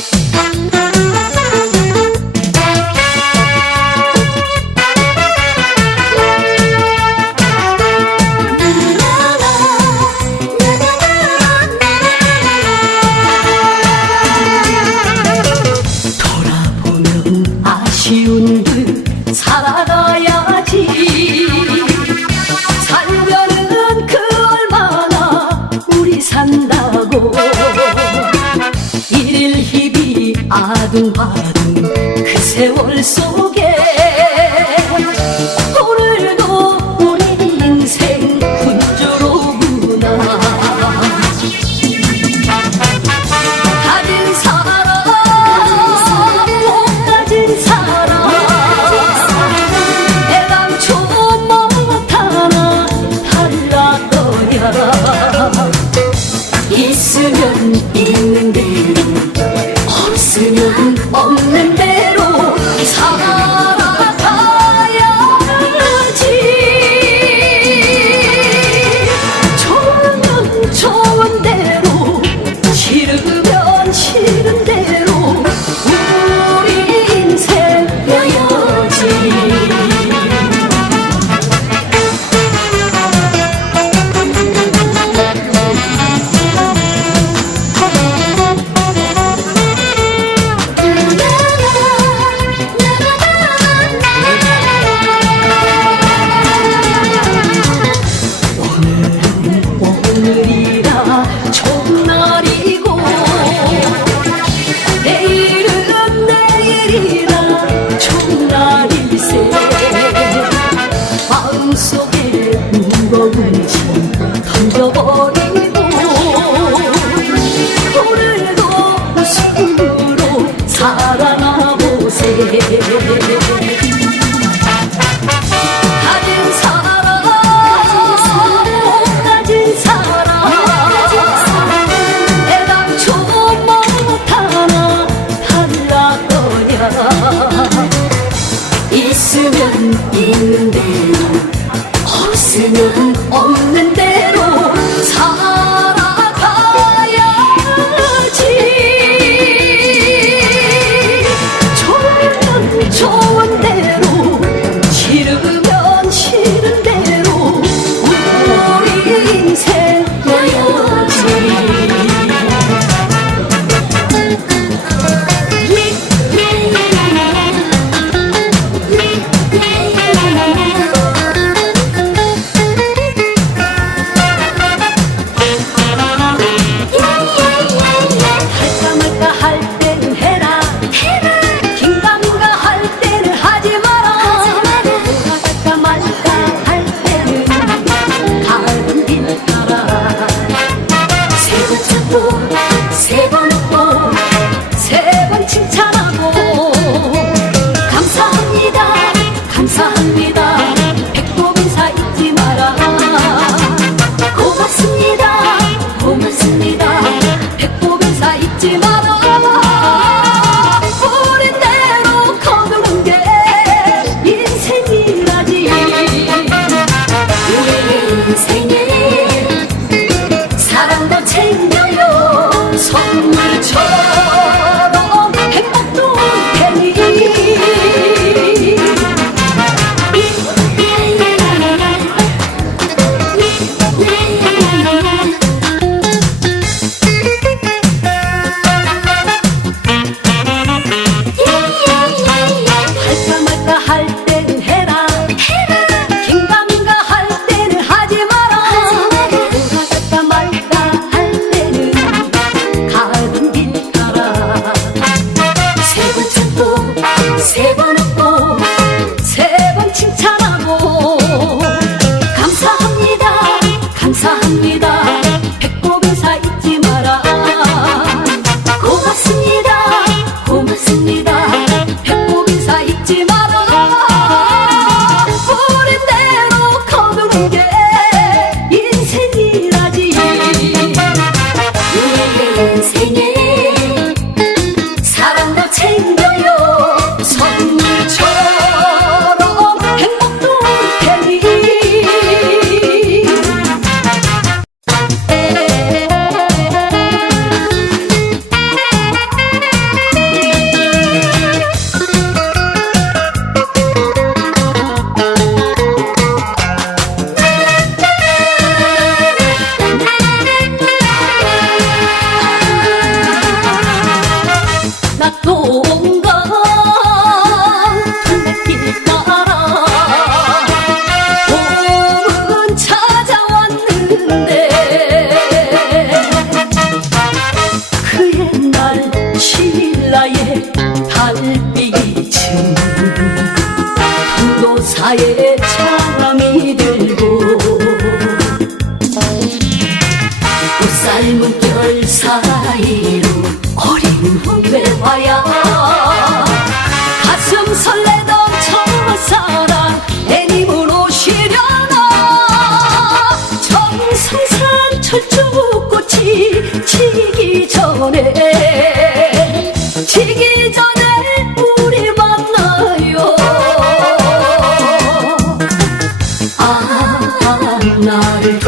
돌아 아둥바둥 그 세월 속에 오늘도 우리 인생 군주로구나. 가진 사람 못 가진 사람. 애당초 못하나 달라거야. 있으면 있는 대로 없으면 없는 대로 살아가야지. 좋으면 있으면 있는 대로 없으면 없는 감사합니다. 배꼽 인사 잊지 마라. 고맙습니다. 고맙습니다. 배꼽 인사 잊지 마라. 선물 줘 날문결 사이로 어린 후배와야. 가슴 설레던 첫사랑 애님은 오시려나 정상산 철쭉꽃이 지기 전에 지기 전에 우리 만나요. 아, 아, 아 나를